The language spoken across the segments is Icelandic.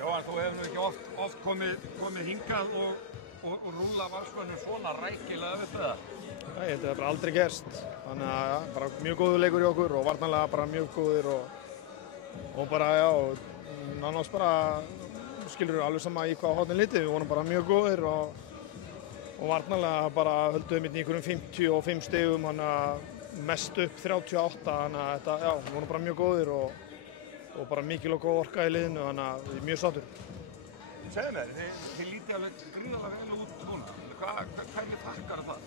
Jóhann, þú hefur nú ekki oft komið hingað og rúlla Valsmönnum svona rækilega við það? Nei, þetta hefur bara aldrei gerst. Þannig að bara mjög góður leikur í okkur og varnarlega bara mjög góðir og bara, já, nánast bara skilur alveg sama í hvað hornin litið. Við vorum bara mjög góðir og varnarlega bara höldum við í einhverjum 55 stigum, þannig að mest upp 38, þannig að þetta, já, við vorum bara mjög góðir og bara mikil og góð orka í liðinu, þannig að ég er mjög sáttur. Segðu mér, þið lítið alveg gríðarlega vel út núna. Hvernig þakkar það?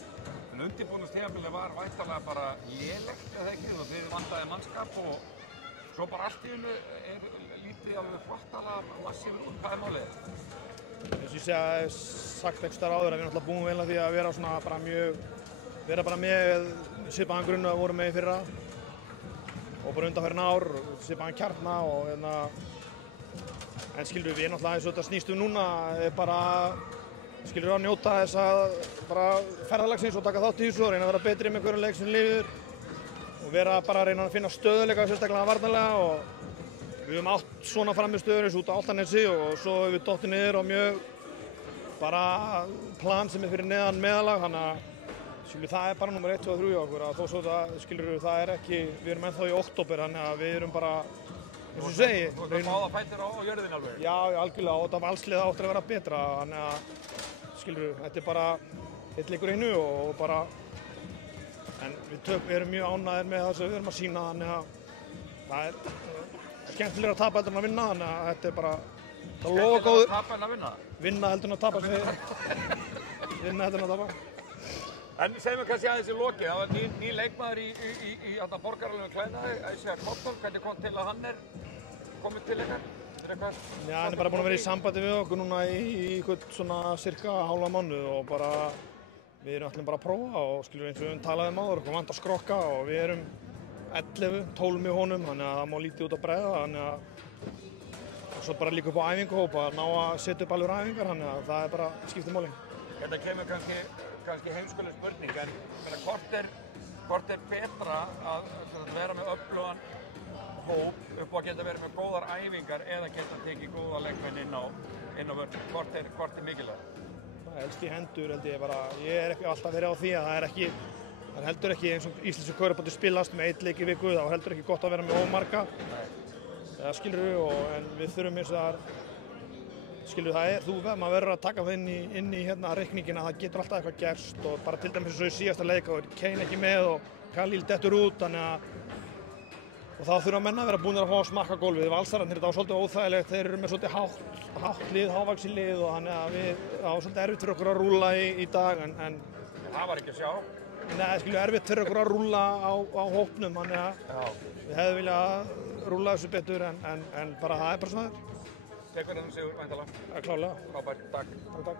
En undirbúningstímabilið var væntanlega bara lélegt eða ekki og þið vantaði mannskap og svo bara allt í einu lítið alveg flottalega massífur út. Hvað málið? Eins og ég sagt einhvers staðar áður að við erum alltaf búin vel að því að vera svona bara vera bara með svipaðan grunn að voru með í fyrra og bara undanfarin ár, svipaðan kjarna og en skilur við náttúrulega eins og þetta snýst núna bara skilur við að njóta þess að bara ferðalagsins og taka þátt í þessu og reyna að vera betri með hverjum leik sem lifir og vera bara að reyna að finna stöðuleika sérstaklega varnarlega og við höfum átt svona frammistöður eins út á Álftanesi og svo hefur við dottið niður á mjög bara plan sem fyrir neðan meðalag, þannig að skilur það bara nummer 1, 2 og 3 hjá okkur að þó svo það skilur það ekki, við erum ennþá í október, þannig að við erum bara eins og segi. Þú ert að báða fætur á jörðin alveg? Já, algjörlega, og þetta valslið áttur að vera betra, þannig að skilur þetta bara eitt leikur einu og bara en við erum mjög ánægðir með það sem við erum að sýna, þannig að það skemmtilegra að tapa heldur en að vinna, þannig að þetta bara það lofa góður. Skemmtilegra að tapa en að vinna? Vinna heldur en að tapa vinna heldur en að tapa. En segjum við kannski aðeins í lokið, það var ný leikmaður í borgaralegum klæðnaði, Æsir Kotton, hvernig kom til að hann komið til ykkar? Já, hann bara búinn að vera í sambandi við okkur núna í svona cirka hálfa mánuð og bara við erum allir bara að prófa og skilur eins og við talaðum áður, okkur vantar skrokka og við erum 11, 12 með honum, þannig að það má lítið út að bregða, þannig að og svo bara líka upp á æfingahóp að ná að setja upp alveg æfingar, þannig að það bara skiptir máli. Þetta kemur kannski heimskuleg spurning, en hvort er betra að vera með öflugan hóp upp á að geta verið með góðar æfingar eða geta tekið góða leikmenn inn á vörn? Hvort er mikilvægt? Það helst í hendur, held ég bara. Ég ekki alltaf verið á því að það er heldur ekki eins og íslensku körfubolti spilast með 1 leik í viku, þá heldur ekki gott að vera með ómarga. Það skilur við en við þurfum eins og það skilur maður verður að taka það inn í reikningina, það getur alltaf eitthvað gerst og bara til dæmis eins og í síðasta leik og Kane ekki með og Khalil dettur út, og þá þurfa menn að vera búnir að fá að smakka gólfið. Valsararnir, þetta var svolítið óþægilegt, þeir eru með svolítið hátt lið, hávaxið lið og þannig að það var svolítið erfitt fyrir okkur að rúlla í dag en það var ekki að sjá? Nei, erfitt fyrir okkur að rúlla á hópnum, þannig að við hefðum viljað rúlla þessu betur en bara það er bara svona. Tekur þennan sigur, væntanlega? Klárlega. Frábært, takk. Takk.